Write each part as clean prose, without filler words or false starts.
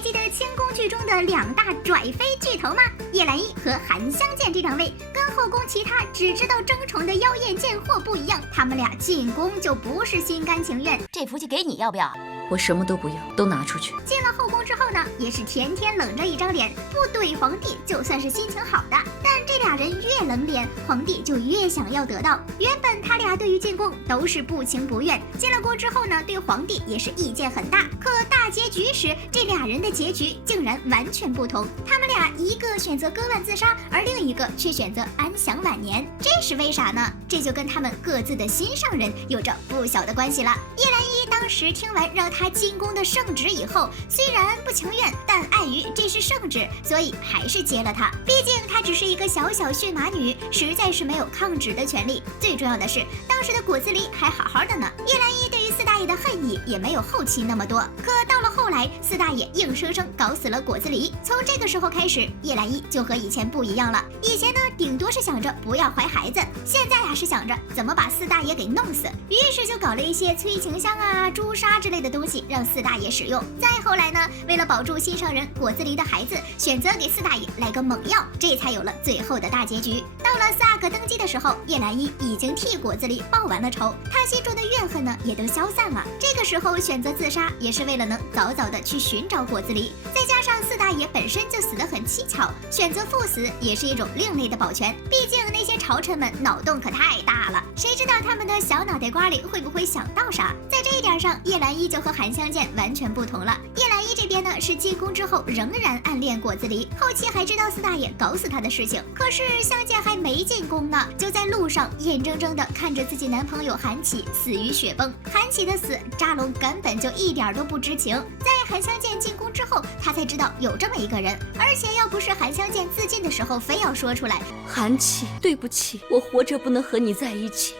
还记得清宫剧中的两大拽妃巨头吗？叶澜依和韩湘剑这两位，跟后宫其他只知道争宠的妖艳贱货不一样，他们俩进宫就不是心甘情愿。这福气给你，要不要？我什么都不要，都拿出去。进了后宫之后呢，也是天天冷着一张脸，不怼皇帝就算是心情好的。但这俩人越冷脸，皇帝就越想要得到。原本他俩对于进宫都是不情不愿，进了宫之后呢，对皇帝也是意见很大。可大结局时，这俩人的结局竟然完全不同。他们俩一个选择割腕自杀，而另一个却选择安享晚年，这是为啥呢？这就跟他们各自的心上人有着不小的关系了。叶澜依当时听完让他进宫的圣旨以后，虽然不情愿，但碍于这是圣旨，所以还是接了他。毕竟她只是一个小小驯马女，实在是没有抗旨的权利。最重要的是，当时的果子狸还好好的呢。叶澜依对于四大爷的恨意也没有后期那么多。可到了后来，四大爷硬生生搞死了果子狸。从这个时候开始，叶澜依就和以前不一样了。以前呢，顶多是想着不要怀孩子，现在是想着怎么把四大爷给弄死，于是就搞了一些催情香啊、朱砂之类的东西让四大爷使用。再后来呢，为了保住心上人果子狸的孩子，选择给四大爷来个猛药，这才有了最后的大结局。到了四阿哥登基的时候，叶澜依已经替果子狸报完了仇，他心中的怨恨呢也都消散了。这个时候选择自杀，也是为了能早早的去寻找果子狸。再加上四大爷本身就死得很蹊跷，选择赴死也是一种另类的保全。毕竟那些朝臣们脑洞可太大了，谁知道他们的小脑袋瓜里会不会想到啥？在这一点上，叶澜依就和韩湘剑完全不同了。叶澜依这边呢是进宫之后仍然暗恋果子狸，后期还知道四大爷搞死他的事情。可是湘剑还没进宫呢，就在路上眼睁睁的看着自己男朋友韩琦死于雪崩。韩琦的死，扎龙根本就一点都不知情。在韩湘剑进宫之后，他才知道有这么一个人，而且要不是韩湘剑自尽的时候非要说出来，韩琦，对不起，我活着不能和你在一起，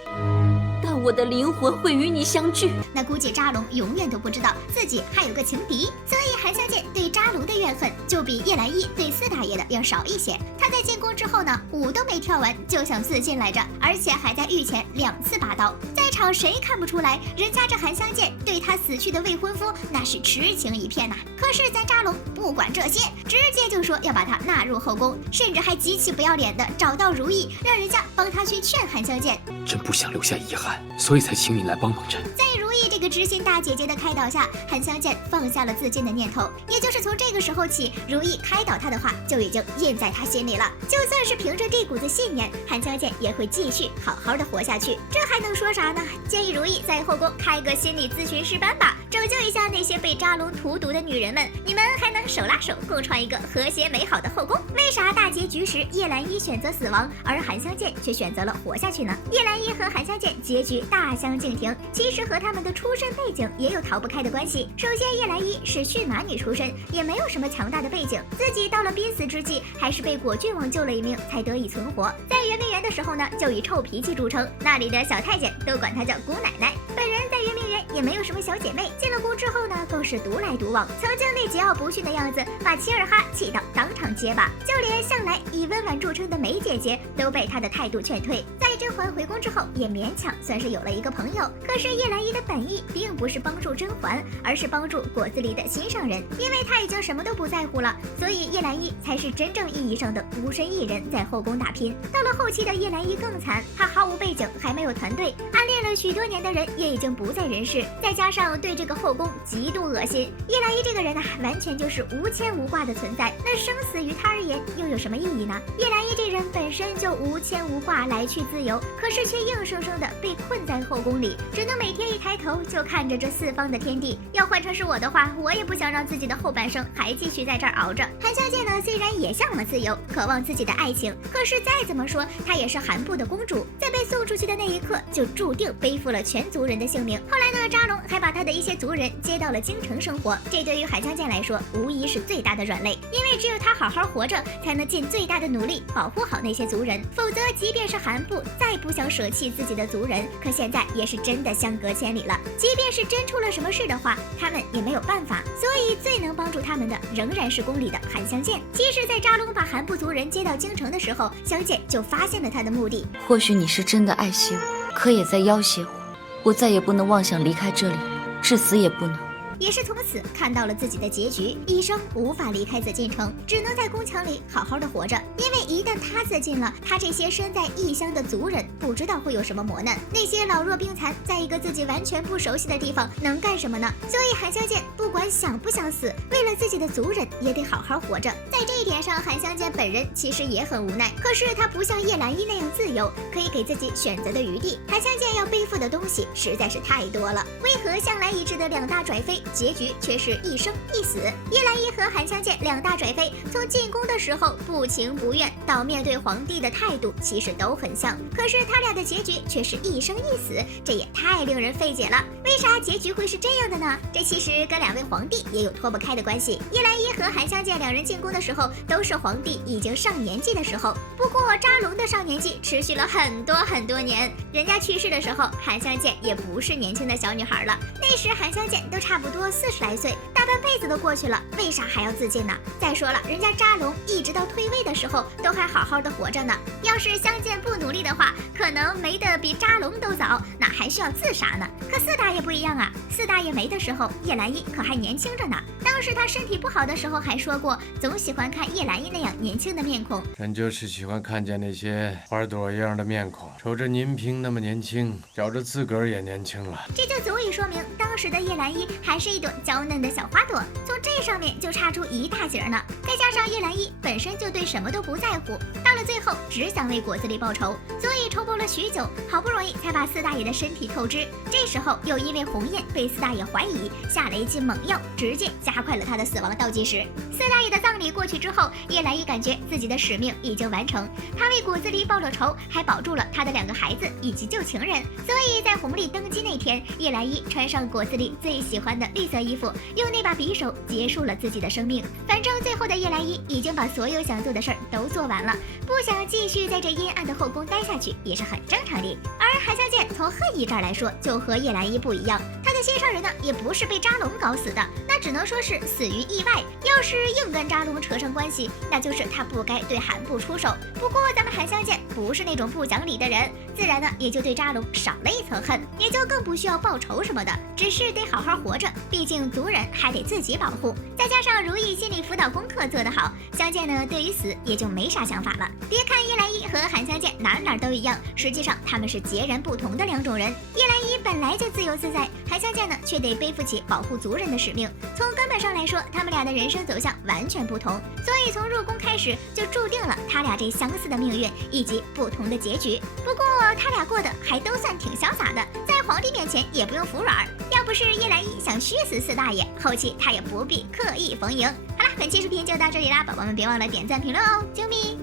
但我的灵魂会与你相聚。那估计扎龙永远都不知道自己还有个情敌，所以韩湘剑对扎龙的怨恨就比叶澜依对四大爷的要少一些。他在进宫之后呢，舞都没跳完就想自尽来着，而且还在御前2次拔刀。在场谁看不出来，人家这韩湘剑对他死去的未婚夫那是痴情一片呐。可是咱扎龙不管这些，直接就说要把他纳入后宫，甚至还极其不要脸的找到如意，让人家帮他去劝韩湘剑。朕不想留下遗憾，所以才请你来帮帮朕。在如意这个知心大姐姐的开导下，韩湘剑放下了自尽的念头。也就是从这个时候起，如意开导他的话就已经印在他心里了。就算是凭着这股子信念，韩湘剑也会继续好好的活下去。这还能说啥呢？建议如意在后宫开个心理咨询师班吧，拯救一下那些被扎龙荼毒的女人们，你们还能手拉手共创一个和谐美好的后宫。为啥大结局时叶澜依选择死亡，而韩湘剑却选择了活下去呢？叶澜依和韩湘剑结局大相径庭，其实和他们的出身背景也有逃不开的关系。首先，叶澜依是驯马女出身，也没有什么强大的背景，自己到了濒死之际，还是被果郡王救了一命才得以存活。在圆明园的时候呢，就以臭脾气著称，那里的小太监都管她叫姑奶奶。本人在圆明园也没有什么小姐妹，进了宫之后呢，更是独来独往，曾经那桀骜不驯的样子，把齐尔哈气到当场结巴，就连向来以温婉著称的梅姐姐都被她的态度劝退。在甄嬛回宫之后，也勉强算是有了一个朋友。可是叶澜依的本意并不是帮助甄嬛，而是帮助果子狸的心上人，因为她已经什么都不在乎了，所以叶澜依才是真正意义上的孤身一人在后宫打拼。到了后期的叶澜依更惨，她毫无背景，还没有团队，暗恋了许多年的人也已经不在人世，再加上对这个后宫极度恶心，叶澜依这个人完全就是无牵无挂的存在。那生死于她而言又有什么意义呢？叶澜依这人本身就无牵无挂，来去自由，可是却硬生生的被困在后宫里，只能每天一抬头就看着这四方的天地。要换成是我的话，我也不想让自己的后半生还继续在这儿熬着。韩湘剑呢，虽然也向往自由，渴望自己的爱情，可是再怎么说，她也是韩部的公主，在被送出去的那一刻，就注定背负了全族人的性命。后来呢，扎龙还把他的一些族人接到了京城生活，这对于韩湘剑来说，无疑是最大的软肋，因为只有他好好活着，才能尽最大的努力保护好那些族人，否则即便是韩部再不想舍弃自己的族人，可现在也是真的相隔千里了。即便是真出了什么事的话，他们也没有办法，所以最能帮助他们的仍然是宫里的韩湘剑。其实，在扎龙把韩部族人接到京城的时候，湘剑就发现了他的目的。或许你是真的爱惜我，可也在要挟我，我再也不能妄想离开这里，至死也不能。也是从此看到了自己的结局，一生无法离开紫禁城，只能在宫墙里好好的活着。因为一旦他自尽了，他这些身在异乡的族人不知道会有什么磨难，那些老弱病残在一个自己完全不熟悉的地方能干什么呢？所以韩湘剑不管想不想死，为了自己的族人也得好好活着。在这一点上，韩湘剑本人其实也很无奈，可是他不像叶澜依那样自由，可以给自己选择的余地。韩湘剑要背负的东西实在是太多了，为何向来一致的两大拽妃结局却是一生一死？叶澜依和韩湘剑两大拽妃从进宫的时候不情不愿到面对皇帝的态度其实都很像，可是他俩的结局却是一生一死，这也太令人费解了。为啥结局会是这样的呢？这其实跟两位皇帝也有脱不开的关系。叶澜依和韩湘剑两人进宫的时候都是皇帝已经上年纪的时候，不过扎龙的上年纪持续了很多年，人家去世的时候韩湘剑也不是年轻的小女孩了，那时韩湘剑都差不多40来岁，大半辈子都过去了，为啥还要自尽呢？再说了，人家扎龙一直到退位的时候都还好好的活着呢，要是湘剑不努力的话，可能没得比扎龙都早，哪还需要自杀呢？可四大爷不一样啊，四大爷没的时候叶澜依可还年轻着呢，当时他身体不好的时候还说过，总喜欢看叶澜依那样年轻的面孔。朕就是喜欢看见那些花朵一样的面孔，瞅着您嫔那么年轻，觉着自个儿也年轻了。这就足以说明当时的叶澜依还是一朵娇嫩的小花朵，从这上面就差出一大截呢。再加上叶澜依本身就对什么都不在乎，到了最后只想为果子狸报仇，所以筹谋了许久，好不容易才把四大爷的身体透支。这时候又因为鸿雁被四大爷怀疑，下了一剂猛药，直接加快了他的死亡倒计时。四大爷的葬礼过去之后，叶澜依感觉自己的使命已经完成，他为果子狸报了仇，还保住了他的2个孩子以及旧情人。所以在弘历登基那天，叶澜依穿上果子狸最喜欢的绿色衣服，用那把匕首结束了自己的生命。反正最后的叶澜依已经把所有想做的事儿都做完了，不想继续在这阴暗的后宫待下去也是很正常的。而韩湘剑从恨意这儿来说，就和叶澜依不一样，他的心上人呢也不是被扎龙搞死的，那只能说是死于意外。要是硬跟扎龙扯上关系，那就是他不该对韩部出手。不过咱们韩湘剑不是那种不讲理的人，自然呢也就对扎龙少了一层恨，也就更不需要报仇什么的，只是得好好活着，毕竟族人还得自己保护。再加上如意心理辅导功课做得好，湘剑呢对于死也就没啥想法了。别看叶澜依和韩湘剑哪都一样，实际上他们是截然不同的2种人。叶澜依本来就自由自在，韩湘剑呢却得背负起保护族人的使命。从根本上来说，他们俩的人生走向完全不同，所以从入宫开始就注定了他俩这相似的命运以及不同的结局。不过他俩过得还都算挺潇洒的，在皇帝面前也不用服软，要不是叶澜依想虚死四大爷，后期他也不必刻意逢迎。好啦，本期视频就到这里啦，宝宝们别忘了点赞评论哦，啾咪。